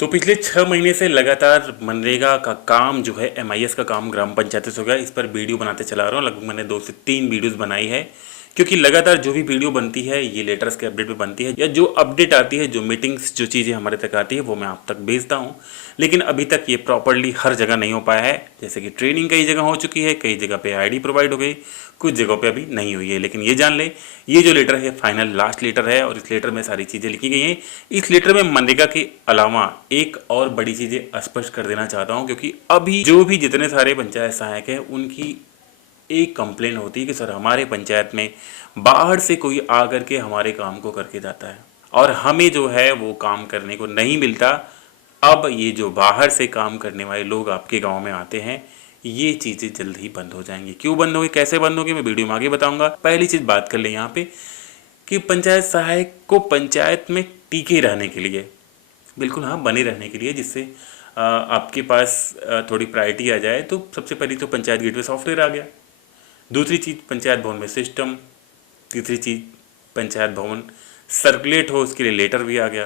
तो पिछले 6 महीने से लगातार मनरेगा का काम जो है एमआईएस का काम ग्राम पंचायतों से हो गया। इस पर वीडियो बनाते चला रहा हूँ, लगभग मैंने 2 से 3 वीडियोस बनाई है, क्योंकि लगातार जो भी वीडियो बनती है ये लेटर्स के अपडेट पे बनती है, या जो अपडेट आती है, जो मीटिंग्स, जो चीज़ें हमारे तक आती है वो मैं आप तक भेजता हूँ। लेकिन अभी तक ये प्रॉपरली हर जगह नहीं हो पाया है। जैसे कि ट्रेनिंग कई जगह हो चुकी है, कई जगह पे आईडी प्रोवाइड हो गई, कुछ जगहों पे अभी नहीं हुई है। लेकिन ये जान ले, ये जो लेटर है फाइनल लास्ट लेटर है और इस लेटर में सारी चीज़ें लिखी गई हैं। इस लेटर में मनरेगा के अलावा एक और बड़ी चीज़ें स्पष्ट कर देना चाहता हूँ, क्योंकि अभी जो भी जितने सारे पंचायत सहायक हैं उनकी एक कंप्लेन होती है कि सर हमारे पंचायत में बाहर से कोई आकर के हमारे काम को करके जाता है और हमें जो है वो काम करने को नहीं मिलता। अब ये जो बाहर से काम करने वाले लोग आपके गांव में आते हैं, ये चीज़ें जल्द ही बंद हो जाएंगी। क्यों बंद होगी, कैसे बंद होगी, मैं वीडियो में आगे बताऊंगा। पहली चीज़ बात कर ले यहाँ पे कि पंचायत सहायक को पंचायत में टिके रहने के लिए, बिल्कुल हाँ, बने रहने के लिए, जिससे आपके पास थोड़ी प्रायोरिटी आ जाए, तो सबसे पहली तो पंचायत गेटवे सॉफ्टवेयर आ गया। दूसरी चीज़ पंचायत भवन में सिस्टम। तीसरी चीज़ पंचायत भवन सर्कुलेट हो, उसके लिए लेटर भी आ गया।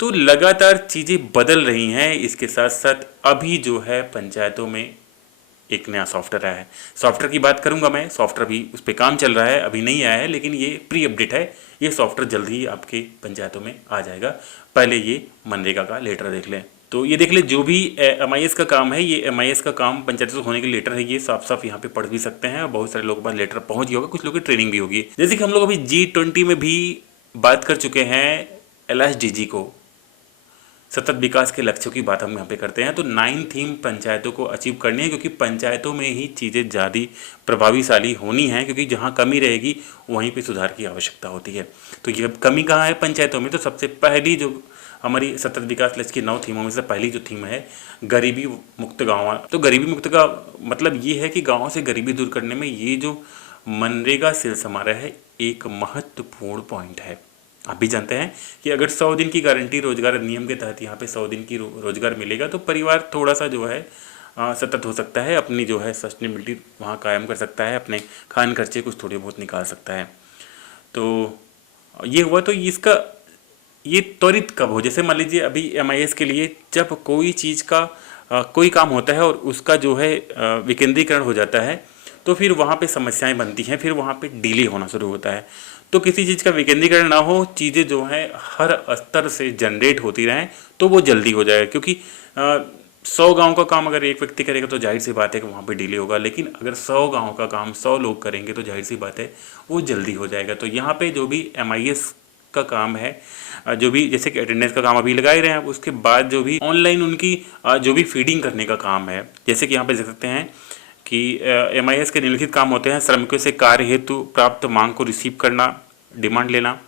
तो लगातार चीज़ें बदल रही हैं। इसके साथ साथ अभी जो है पंचायतों में एक नया सॉफ्टवेयर आया है। सॉफ्टवेयर की बात करूंगा मैं, सॉफ्टवेयर भी उस पर काम चल रहा है, अभी नहीं आया है, लेकिन ये प्री अपडेट है। ये सॉफ्टवेयर जल्द ही आपके पंचायतों में आ जाएगा। पहले ये मनरेगा का लेटर देख लें। तो ये देख ले, जो भी एमआईएस का काम है, ये एमआईएस का काम पंचायतों से होने के लेटर है, ये साफ साफ यहाँ पे पढ़ भी सकते हैं और बहुत सारे लोगों के पास लेटर पहुंच गया होगा, कुछ लोगों की ट्रेनिंग भी होगी। जैसे कि हम लोग अभी G20 में भी बात कर चुके हैं LSDG को, सतत विकास के लक्ष्यों की बात हम यहाँ पे करते हैं। तो 9 थीम पंचायतों को अचीव करनी है, क्योंकि पंचायतों में ही चीज़ें ज़्यादा प्रभावशाली होनी है, क्योंकि जहाँ कमी रहेगी वहीं पे सुधार की आवश्यकता होती है। तो ये कमी कहाँ है पंचायतों में, तो सबसे पहली जो हमारी सतत विकास लक्ष्य की 9 थीमों में से पहली जो थीम है गरीबी मुक्त गाँव। तो गरीबी मुक्त का मतलब ये है कि गाँव से गरीबी दूर करने में ये जो मनरेगा सेल समारोह है एक महत्वपूर्ण पॉइंट है। आप भी जानते हैं कि अगर 100 दिन की गारंटी रोजगार अधिनियम के तहत यहाँ पे 100 दिन की रोजगार मिलेगा, तो परिवार थोड़ा सा जो है सतत हो सकता है, अपनी जो है सस्टेनेबिलिटी वहाँ कायम कर सकता है, अपने खान खर्चे कुछ थोड़े बहुत निकाल सकता है। तो ये हुआ। तो इसका ये त्वरित कब हो, जैसे मान लीजिए अभी एमआईएस के लिए जब कोई चीज़ का कोई काम होता है और उसका जो है विकेंद्रीकरण हो जाता है, तो फिर वहाँ पे समस्याएं बनती हैं, फिर वहाँ पे डिले होना शुरू होता है। तो किसी चीज़ का विकेंद्रीकरण ना हो, चीज़ें जो हैं हर स्तर से जनरेट होती रहें, तो वो जल्दी हो जाएगा। क्योंकि 100 गाँव का काम अगर एक व्यक्ति करेगा तो जाहिर सी बात है कि वहाँ पे डिले होगा, लेकिन अगर 100 गाँव का काम 100 लोग करेंगे तो जाहिर सी बात है वो जल्दी हो जाएगा। तो यहाँ पे जो भी एमआईएस का काम है, जो भी जैसे कि अटेंडेंस का काम अभी लगा ही रहे हैं, उसके बाद जो भी ऑनलाइन उनकी जो भी फीडिंग करने का काम है, जैसे कि यहाँ पे देख सकते हैं कि एमआईएस के निम्नलिखित काम होते हैं: श्रमिकों से कार्य हेतु प्राप्त मांग को रिसीव करना, डिमांड लेना,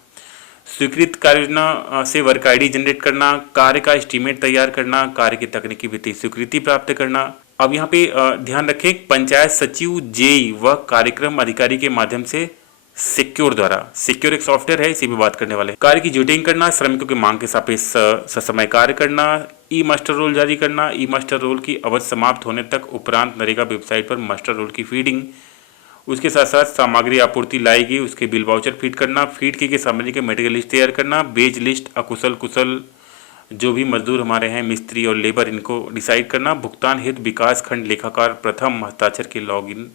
स्वीकृत कार्य योजना से वर्क आईडी जनरेट करना, कार्य का एस्टीमेट तैयार करना, कार्य की तकनीकी वित्तीय स्वीकृति प्राप्त करना। अब यहाँ पे ध्यान रखें, पंचायत सचिव, जेई व कार्यक्रम अधिकारी के माध्यम से सिक्योर द्वारा, सिक्योर एक सॉफ्टवेयर है, इसी पे बात करने वाले, कार्य की जूटिंग करना, श्रमिकों की मांग के सापेक्ष ससमय कार्य करना, ई मास्टर रोल जारी करना, ई मास्टर रोल की अवधि समाप्त होने तक उपरांत नरेगा वेबसाइट पर मास्टर रोल की फीडिंग, उसके साथ साथ सामग्री आपूर्ति लाएगी, उसके बिल वाउचर फीड करना, फीड की सामग्री के मटेरियल लिस्ट तैयार करना, बेज लिस्ट, अकुशल कुशल जो भी मजदूर हमारे हैं, मिस्त्री और लेबर, इनको डिसाइड करना, भुगतान हेतु विकास खंड लेखाकार प्रथम हस्ताक्षर के लॉगिन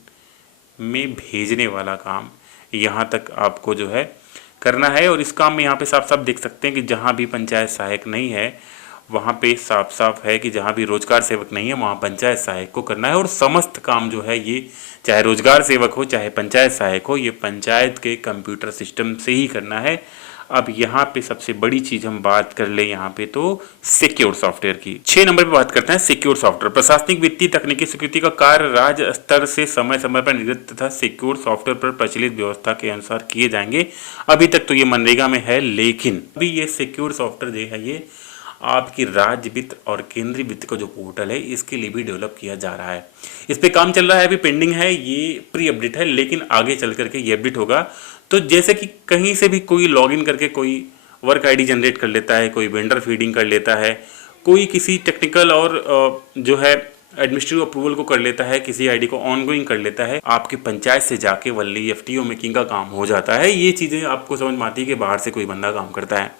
में भेजने वाला काम यहाँ तक आपको जो है करना है। और इस काम में यहाँ पे साफ साफ देख सकते हैं कि जहाँ भी पंचायत सहायक नहीं है वहाँ पे साफ साफ है कि जहाँ भी रोजगार सेवक नहीं है वहाँ पंचायत सहायक को करना है। और समस्त काम जो है ये, चाहे रोजगार सेवक हो चाहे पंचायत सहायक हो, ये पंचायत के कंप्यूटर सिस्टम से ही करना है। अब यहाँ पे सबसे बड़ी चीज हम बात कर ले यहाँ पे तो सिक्योर सॉफ्टवेयर की। 6 नंबर पे बात करते हैं सिक्योर सॉफ्टवेयर। प्रशासनिक वित्तीय तकनीकी स्वीकृति का कार्य राज्य स्तर से समय समय पर निर्धारित तथा सिक्योर सॉफ्टवेयर पर प्रचलित व्यवस्था के अनुसार किए जाएंगे। अभी तक तो ये मनरेगा में है, लेकिन अभी ये सिक्योर सॉफ्टवेयर जो है ये आपकी राज्य वित्त और केंद्रीय वित्त का जो पोर्टल है इसके लिए भी डेवलप किया जा रहा है। इस पे काम चल रहा है, अभी पेंडिंग है, ये प्री अपडेट है, लेकिन आगे चल करके ये अपडेट होगा। तो जैसे कि कहीं से भी कोई लॉगिन करके कोई वर्क आईडी जनरेट कर लेता है, कोई वेंडर फीडिंग कर लेता है, कोई किसी टेक्निकल और जो है एडमिनिस्ट्रेटिव अप्रूवल को कर लेता है, किसी आईडी को ऑनगोइंग कर लेता है, आपकी पंचायत से जाके वल्ली एफटीओ मेकिंग का काम हो जाता है। ये चीज़ें आपको समझ में आती है कि बाहर से कोई बंदा काम करता है।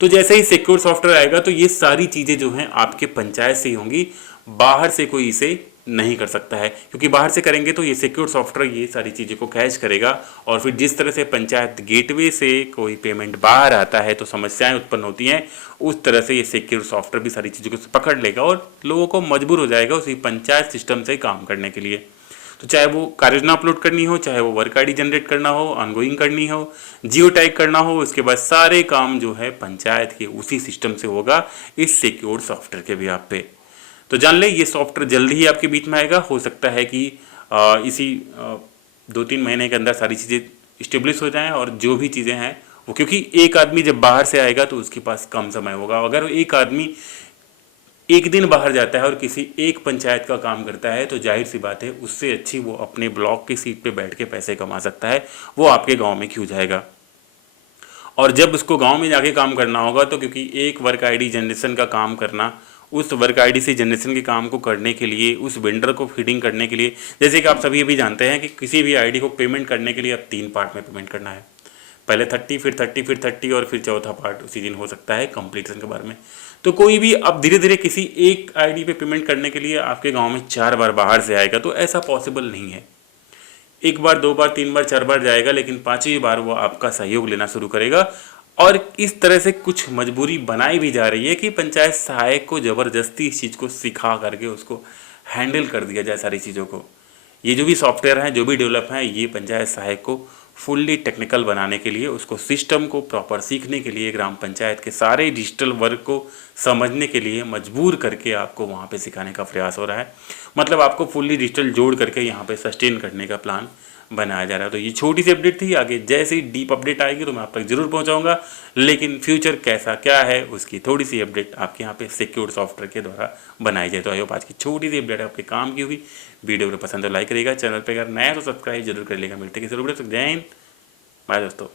तो जैसे ही सिक्योर सॉफ्टवेयर आएगा तो ये सारी चीज़ें जो हैं आपके पंचायत से ही होंगी, बाहर से कोई इसे नहीं कर सकता है, क्योंकि बाहर से करेंगे तो ये सिक्योर सॉफ्टवेयर ये सारी चीज़ों को कैच करेगा और फिर जिस तरह से पंचायत गेटवे से कोई पेमेंट बाहर आता है तो समस्याएं उत्पन्न होती हैं, उस तरह से ये सिक्योर सॉफ्टवेयर भी सारी चीज़ों को पकड़ लेगा और लोगों को मजबूर हो जाएगा उसी पंचायत सिस्टम से काम करने के लिए। तो चाहे वो कार्ययोजना अपलोड करनी हो, चाहे वो वर्क आईडी जनरेट करना हो, ऑनगोइंग करनी हो, जियो टैग करना हो, उसके बाद सारे काम जो है पंचायत के उसी सिस्टम से होगा इस सिक्योर सॉफ्टवेयर के भी आप पे। तो जान ले ये सॉफ्टवेयर जल्दी ही आपके बीच में आएगा। हो सकता है कि इसी 2-3 महीने के अंदर सारी चीज़ें इस्टेब्लिश हो जाएं और जो भी चीज़ें हैं वो, क्योंकि एक आदमी जब बाहर से आएगा तो उसके पास कम समय होगा। अगर एक आदमी एक दिन बाहर जाता है और किसी एक पंचायत का काम करता है तो जाहिर सी बात है उससे अच्छी वो अपने ब्लॉक की सीट पे बैठ के पैसे कमा सकता है, वो आपके गांव में क्यों जाएगा। और जब उसको गांव में जाके काम करना होगा तो क्योंकि एक वर्क आईडी जनरेशन का काम करना, उस वर्क आईडी से जनरेशन के काम को करने के लिए, उस वेंडर को फीडिंग करने के लिए, जैसे कि आप सभी अभी जानते हैं कि किसी भी आईडी को पेमेंट करने के लिए अब 3 पार्ट में पेमेंट करना है। पहले 30, फिर 30, फिर 30 और फिर चौथा पार्ट उसी दिन हो सकता है कंप्लीशन के बारे में। तो कोई भी अब धीरे धीरे किसी एक आईडी पे पेमेंट करने के लिए आपके गांव में 4 बार बाहर से आएगा, तो ऐसा पॉसिबल नहीं है। एक बार, 2 बार, 3 बार, 4 बार जाएगा, लेकिन 5वीं बार वो आपका सहयोग लेना शुरू करेगा। और इस तरह से कुछ मजबूरी बनाई भी जा रही है कि पंचायत सहायक को ज़बरदस्ती इस चीज़ को सिखा करके उसको हैंडल कर दिया जाए सारी चीज़ों को। ये जो भी सॉफ्टवेयर हैं, जो भी डेवलप हैं, ये पंचायत सहायक को फुल्ली टेक्निकल बनाने के लिए, उसको सिस्टम को प्रॉपर सीखने के लिए, ग्राम पंचायत के सारे डिजिटल वर्क को समझने के लिए मजबूर करके आपको वहाँ पे सिखाने का प्रयास हो रहा है। मतलब आपको फुल्ली डिजिटल जोड़ करके यहाँ पे सस्टेन करने का प्लान बनाया जा रहा है। तो ये छोटी सी अपडेट थी, आगे जैसे ही डीप अपडेट आएगी तो मैं आप तक जरूर पहुँचाऊँगा, लेकिन फ्यूचर कैसा क्या है उसकी थोड़ी सी अपडेट आपके यहाँ पे सिक्योर सॉफ्टवेयर के द्वारा बनाई जाए। तो आई होप आज की छोटी सी अपडेट आपके काम की होगी। वीडियो को पसंद तो लाइक करेगा, चैनल पे अगर नया तो सब्सक्राइब जरूर कर लेगा। मिलते किसी जय हिंद, बाय दोस्तों।